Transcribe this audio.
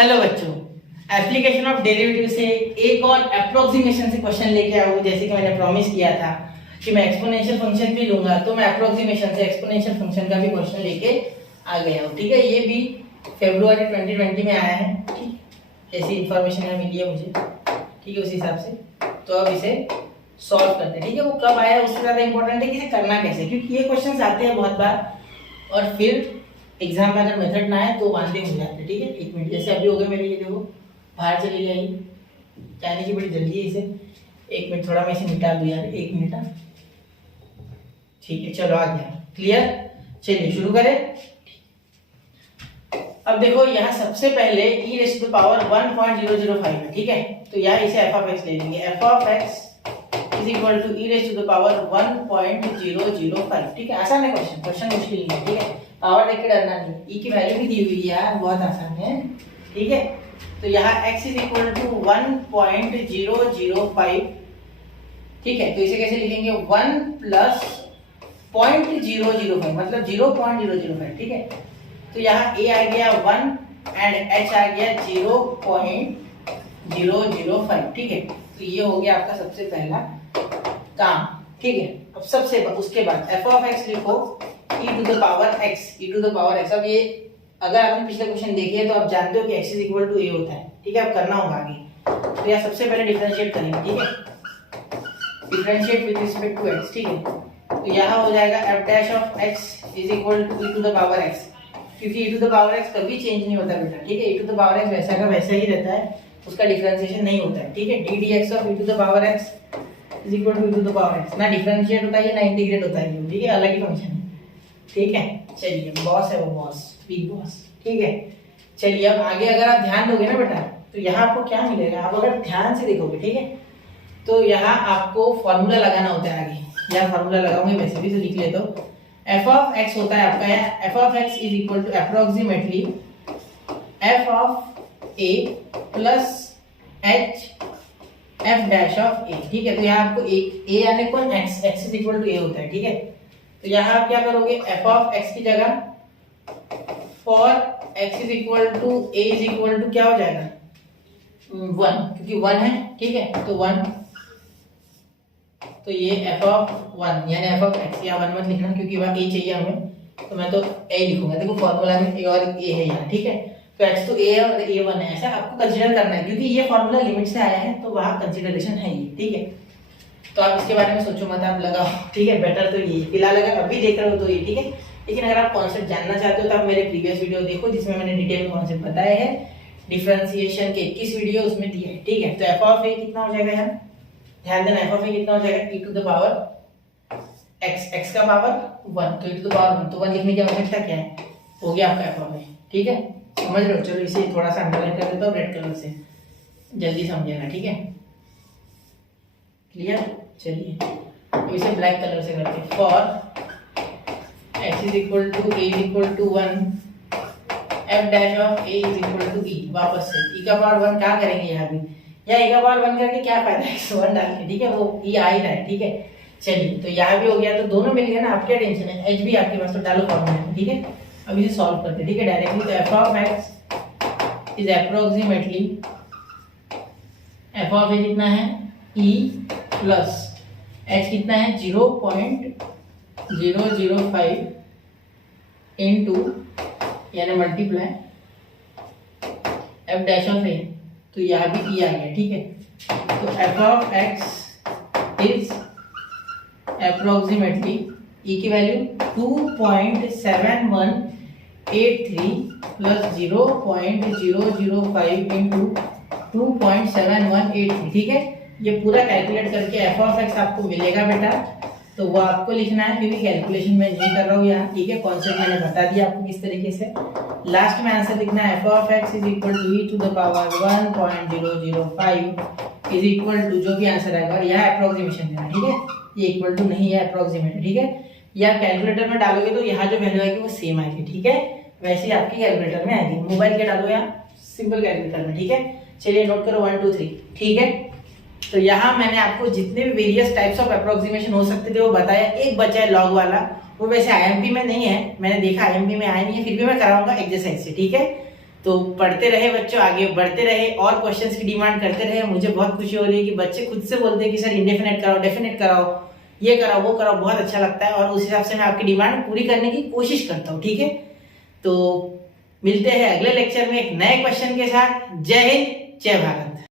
Hello बच्चों, application of derivative से एक और अप्रोक्सीमेशन से क्वेश्चन लेके आया हूँ। जैसे कि मैंने प्रॉमिस किया था कि मैं एक्सपोनेंशियल फंक्शन भी लूंगा, तो मैं अप्रोक्सीमेशन से एक्सपोनेंशियल फंक्शन का भी क्वेश्चन लेके आ गया हूँ। ठीक है, ये भी फरवरी 2020 में आया है। ठीक, ऐसी इन्फॉर्मेशन यहाँ मिली है मुझे। ठीक है, उस हिसाब से तो अब इसे सॉल्व करते हैं। ठीक है, वो कब आया उससे ज़्यादा इंपॉर्टेंट है कि इसे करना कैसे, क्योंकि ये क्वेश्चन आते हैं बहुत बार और फिर एग्जाम में अगर मेथड ना आए तो वांदे हो जाते हैं। ठीक है, एक मिनट, जैसे अभी हो गए मेरे, ये देखो बाहर चली जाएगी, जाने की बड़ी जल्दी है इसे। एक मिनट, थोड़ा मैं इसे मिटा दूं यार, एक मिनट। ठीक है, चलो आ गया, क्लियर। चलिए शुरू करें। अब देखो यहाँ सबसे पहले e raise to the power 1.005 है। ठीक है, तो यहाँ इसे f ऑफ x ले लेंगे। f of x is equal to e raise to the power 1.005। ठीक है, आसान है क्वेश्चन, क्वेश्चन मुश्किल नहीं है। ठीक है, पावर देख के डरना नहीं, e की वैल्यू भी दी हुई है यार, बहुत आसान है। ठीक है, तो यहाँ x इज इक्वल टू 1.005। ठीक है, तो इसे कैसे लिखेंगे, 1 प्लस 0.005 मतलब 0.005। ठीक है, तो यहाँ a आ गया 1 एंड h आ गया 0.005। ठीक है, तो ये हो गया आपका सबसे पहला काम। ठीक है, अब सबसे उसके बाद f ऑफ x लिखो e to the power x। अब ये अगर आपने पिछले क्वेश्चन देखे तो आप जानते हो कि x is equal to a होता है। ठीक है, अब करना होगा आगे। तो यहाँ सबसे पहले डिफरेंशिएट करेंगे। ठीक है, differentiate with respect to x। ठीक है, तो यहाँ हो जाएगा f dash of x is equal to e to the power x, क्योंकि e to the power x कभी चेंज नहीं होता बेटा। ठीक है, e to the power x वैसा का वैसा ही रहता है, उसका डिफरेंशिएशन नहीं होता है। ठीक है, d dx of e to the power x is equal to e to the power x, ना डिफरेंशिएट होता है ना इंटीग्रेट होता है। ठीक है, अलग ही फंक्शन है। ठीक है, चलिए बॉस है वो, बॉस, बिग बॉस। ठीक है, चलिए अब आगे अगर आप ध्यान दोगे ना बेटा, तो यहाँ आपको क्या मिलेगा, आप अगर ध्यान से देखोगे, ठीक है, तो यहाँ आपको फॉर्मूला लगाना होता है आगे। यहाँ फॉर्मूला लगाऊंगे, वैसे भी तो लिख लेता हूँ। f ऑफ x होता है आपका, यहाँ f of x is equal to approximately f of a plus h f dash of a। ठीक है, तो यहाँ आपको a यानी कौन, x is equal to a होता है। ठीक है, तो यहाँ आप क्या करोगे, f ऑफ x की जगह for x is equal to a is equal to क्या हो जाएगा, 1, क्योंकि 1 है। ठीक है, तो 1, तो ये f ऑफ 1 यानी f ऑफ x, या 1 मत लिखना क्योंकि वहाँ a चाहिए हमें, तो मैं तो a लिखूंगा। देखो फॉर्मूला में a और a है यहाँ। ठीक है, तो x तो a है और a 1 है, ऐसा आपको कंसीडर करना है, क्योंकि ये फॉर्मूला लिमिट से आया है तो वहाँ कंसीडरेशन है ये। ठीक है, तो आप इसके बारे में सोचो मत, आप लगाओ। ठीक है, बेटर तो ये फिलहाल अगर अभी देख रहे हो तो ये। ठीक है, लेकिन अगर आप कॉन्सेप्ट जानना चाहते हो तो आप मेरे प्रीवियस वीडियो देखो, जिसमें मैंने डिटेल में कॉन्सेप्ट बताया है। डिफरेंशिएशन के 21 वीडियो उसमें दिया है। ठीक है, तो f ऑफ a कितना हो जाएगा, यहाँ ध्यान देना, f ऑफ a कितना हो जाएगा, e to the power x का पावर 1, तो e टू द पावर 1, तो 1 लिखने की आवश्यकता क्या है, हो गया आपका f ऑफ a। ठीक है, समझ रहे हो। चलो इसे थोड़ा सा अंडरलाइन कर देता हूँ रेड कलर से, जल्दी समझेगा। ठीक है, क्लियर। चलिए तो इसे ब्लैक कलर से करते हैं। For x is equal to a is equal to 1 f dash of a is equal to e। वापस से e का पावर 1 क्या करेंगे यहाँ भी, या e का पावर 1 करके क्या फायदा है, x1 डाल के। ठीक है, वो e आ ही रहा है। ठीक है, चलिए तो यहाँ भी हो गया, तो दोनों मिल गए ना, आप क्या टेंशन है, h भी आपके पास, तो डालो फॉर्मूला में। ठीक है, अब इसे सॉल्व करते हैं। ठीक है, डायरेक्टली, तो f of x is approximately f of a कितना है, e प्लस h कितना है, 0.005 इनटू यानी multiply f dash of a, तो यहाँ भी e आ गया। ठीक है, तो f of x is approximately e की वैल्यू 2.7183 प्लस 0.005 इनटू 2.7183। ठीक है, ये पूरा कैलकुलेट करके f ऑफ x आपको मिलेगा बेटा, तो वो आपको लिखना है, क्योंकि कैलकुलेशन मैं नहीं कर रहा हूँ यहाँ। ठीक है, कॉन्सेप्ट मैंने बता दिया आपको किस तरीके से। लास्ट में आंसर लिखना है f of x is equal to e to the power 1.005 is equal to जो भी आंसर आएगा, और यहाँ अप्रोक्सीमेशन देना। ठीक है, ये इक्वल टू नहीं है, अप्रोक्सीमेट है। ठीक है, या कैलकुलेटर में डालोगे तो यहाँ जो वैल्यू आएगी वो सेम आएगी। ठीक है, वैसे ही आपकी कैलकुलेटर में आएगी, मोबाइल के डालो या सिंपल कैलकुलेटर में। ठीक है, चलिए नोट करो 1 2 3। ठीक है, तो यहाँ मैंने आपको जितने भी वेरियस टाइप्स ऑफ अप्रोक्सीमेशन हो सकते थे वो बताया। एक बचा है लॉग वाला, वो वैसे आईएमपी में नहीं है, मैंने देखा आईएमपी में आया नहीं है, फिर भी मैं कराऊंगा एक्सरसाइज से। ठीक है, तो पढ़ते रहे बच्चों, आगे बढ़ते रहे और क्वेश्चंस की डिमांड करते रहे। मुझे बहुत खुशी हो रही है कि बच्चे खुद से बोलते हैं कि सर इंडेफिनेट कराओ, डेफिनेट कराओ, ये कराओ, वो कराओ। बहुत अच्छा लगता है और उस हिसाब से मैं आपकी डिमांड पूरी करने की कोशिश करता हूँ। ठीक है, तो मिलते हैं अगले लेक्चर में एक नए क्वेश्चन के साथ। जय हिंद, जय भारत।